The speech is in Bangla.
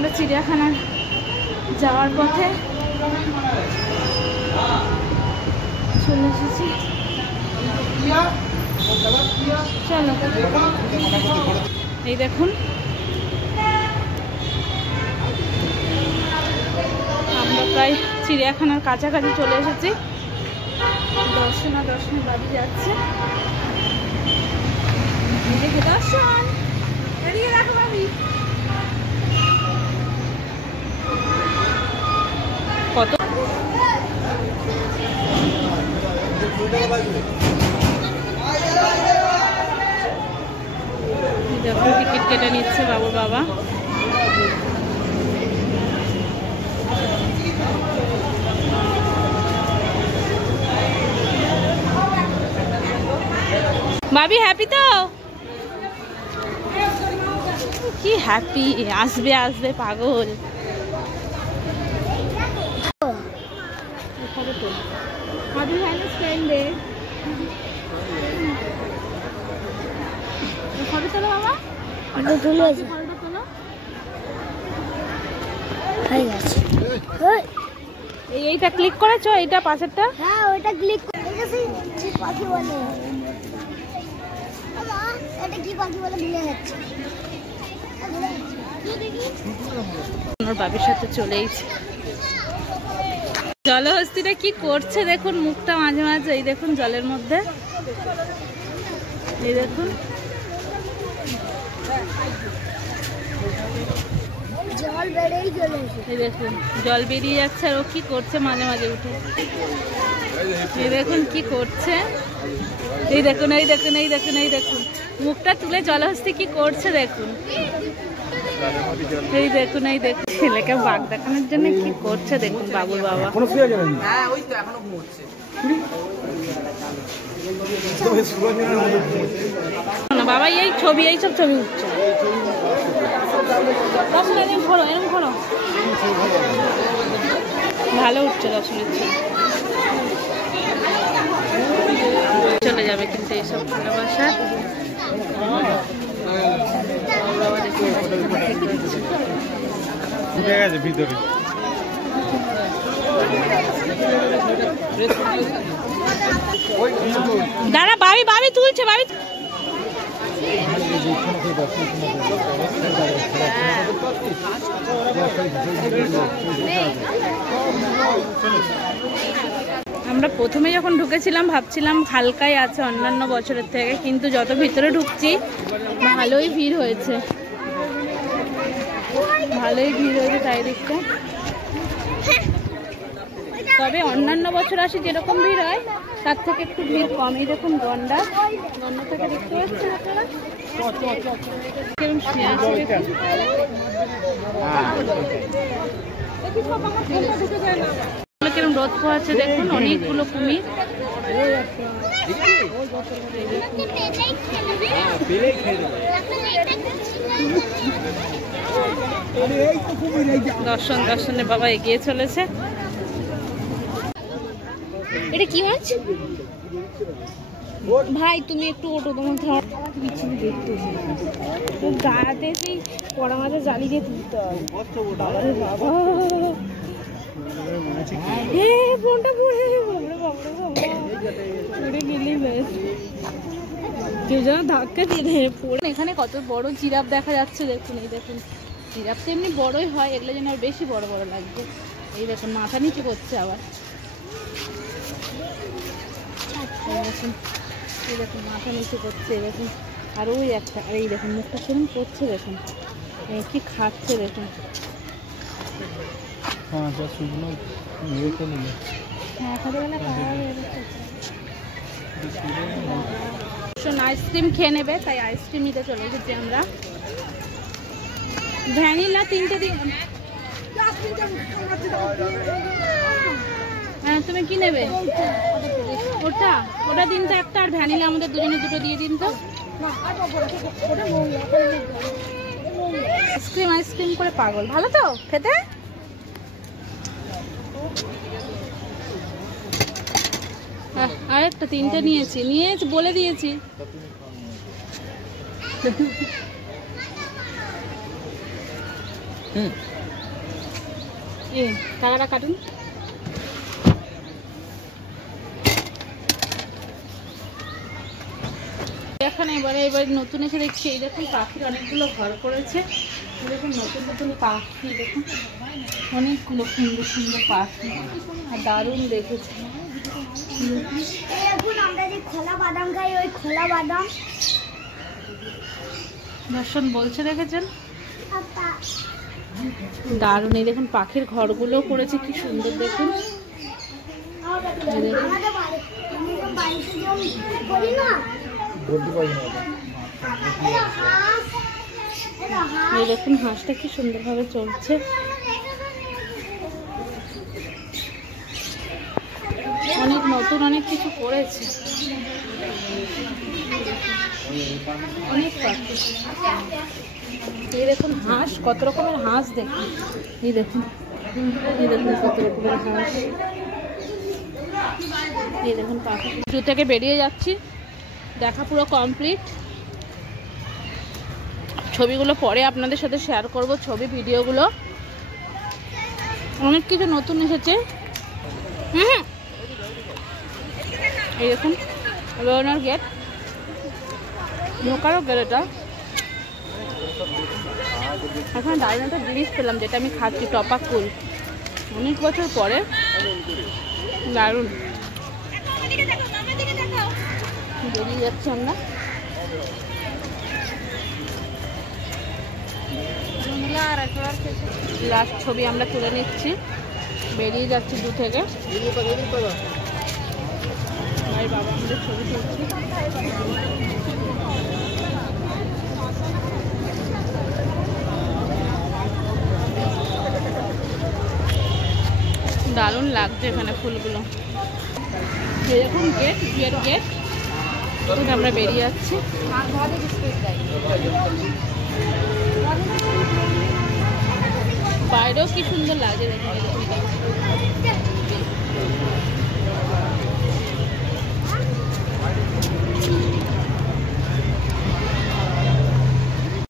আমরা চিড়িয়াখানার যাওয়ার পথে চলে এসেছি। চলো, এই দেখুন আমরা প্রায় চিড়িয়াখানার কাছাকাছি চলে এসেছি। দর্শনের বাড়ি যাচ্ছে। দর্শন এদিকে দেখো ভাবি, কত দেখুন টিকিট কেটে নিচ্ছে বাবুর বাবা। ভাবি হ্যাপি তো? কি হ্যাপি, আসবে আসবে পাগল। এইটা ক্লিক করেছো? এইটা পাশেরটা? হ্যাঁ ওইটা ক্লিক করে পাখি বলে। এটা কি পাখি বলে ভুলে যাচ্ছে। ওর বাবির সাথে চলেইছে। জলহস্তিটা কি করছে দেখুন, মুখটা মাঝে মাঝে এই দেখুন জলের মধ্যে, এই দেখুন জল বেড়েই চলেছে। এই দেখুন জল বেরিয়ে যাচ্ছে আর ও কি করছে মাঝে মাঝে উঠে। এই দেখুন কি করছে, এই দেখুন এই দেখুন এই দেখুন এই দেখুন মুখটা তুলে জলহস্তি কি করছে দেখুন। এই দেখুন এই দেখুন ছেলেকে বাঘ দেখানোর জন্য কি করছে দেখুন বাবুর বাবা। বাবা এই ছবি, এইসব ছবি উঠছে। এরকম করো, ভালো উঠছে দর্শনের ছবি। চলে যাবে কিন্তু এইসব ভালোবাসা। ভিতরে দাঁড়া, বাবি বাবি তুলছে, বাবি আমরা প্রথমে যখন ঢুকেছিলাম ভাবছিলাম হালকাই আছে অন্যান্য বছরের থেকে, কিন্তু যত ভিতরে ঢুকছি ভালোই ভিড় হয়েছে, ভালোই ভিড় হয়েছে চারিদিকটা। তবে অন্যান্য বছর আসি যেরকম ভিড় হয় তার থেকে একটু ভিড় কম। এই দেখুন গন্ডা, গন্ডা থেকে দেখতে পাচ্ছেন আপনারা কিরকম শুয়ে আছে, কিরকম রোদ পোহাচ্ছে দেখুন, অনেকগুলো কুমির। দর্শনে বাবা এগিয়ে চলেছে। এটা কি মাছ ভাই? তুমি একটু ওটো, তোমার গাতে সেই পড়া মাছের জালি দিয়ে তুলতে হবে। ফোনটা পড়ে গেলেই বেশ, কেউ যেন ধাক্কা দিয়ে পড়ে। এখানে কত বড় জিরাফ দেখা যাচ্ছে দেখুন, এই দেখুন জিরাফ তো এমনি বড়ই হয়, এগুলো যেন আর বেশি বড় বড় লাগবে। এই দেখুন মাথা নিচু করছে আবার, এই দেখুন মাথা নিচু করছে, এই দেখুন আর ওই একটা, আর এই দেখুন মুখটা সেরকম করছে দেখুন, কি খাচ্ছে দেখুন। আইসক্রিম খেয়ে নেবে তাই আইসক্রিম নিতে চলে এসেছি আমরা। ভ্যানিলা 3টে দিন। হ্যাঁ তুমি কি নেবে? ওটা ওটা দিন তো একটা, আর ভ্যানিলা আমাদের দুজনে দুটো দিয়ে দিন তো। আইসক্রিম করে পাগল, ভালো তো খেতে। আরেকটা 3টে নিয়েছি বলে দিয়েছি। টাকাটা কাটুন। এখানে এবারে নতুন এসে দেখছি এই দেখুন পাখির অনেকগুলো ঘর করেছে। দেখুন নতুন নতুন পাখি, দেখুন অনেকগুলো সুন্দর সুন্দর পাখি, আর দারুণ দেখেছি। এখন আমরা যে খোলা বাদাম খাই, ওই খোলা বাদাম দর্শন বলছে, দেখেছেন দারুণ। এই দেখুন পাখির ঘরগুলো করেছে কি সুন্দর, দেখুন এই দেখুন হাঁসটা কি সুন্দরভাবে চলছে। অনেক নতুন অনেক কিছু করেছে, অনেক পাখি। এই দেখুন হাঁস, কত রকমের হাঁস দেখুন। এই দেখুন কত রকমের হাঁস। এই দেখুন পাখি। জু থেকে বেরিয়ে যাচ্ছি, দেখা পুরো কমপ্লিট। ছবিগুলো পরে আপনাদের সাথে শেয়ার করব, ছবি ভিডিওগুলো। অনেক কিছু নতুন এসেছে। এই দেখুন বেরোনোর গেট, ঢোকারও গেট। এটা এখন দারুণ একটা জিনিস পেলাম, যেটা আমি খাচ্ছি, টপা কুল। অনেক বছর পরে দারুণ। বেরিয়ে যাচ্ছি আমরা। লাস্ট ছবি আমরা তুলে নিচ্ছি, বেরিয়ে যাচ্ছি জু থেকে। ভাই বাবা আমাদের ছবি তুলছি। দারুণ লাগছে এখানে ফুলগুলো। এরকম গেট, বিয়ের গেট, আমরা বেরিয়ে যাচ্ছি। বাইরেও কি সুন্দর লাগে দেখুন।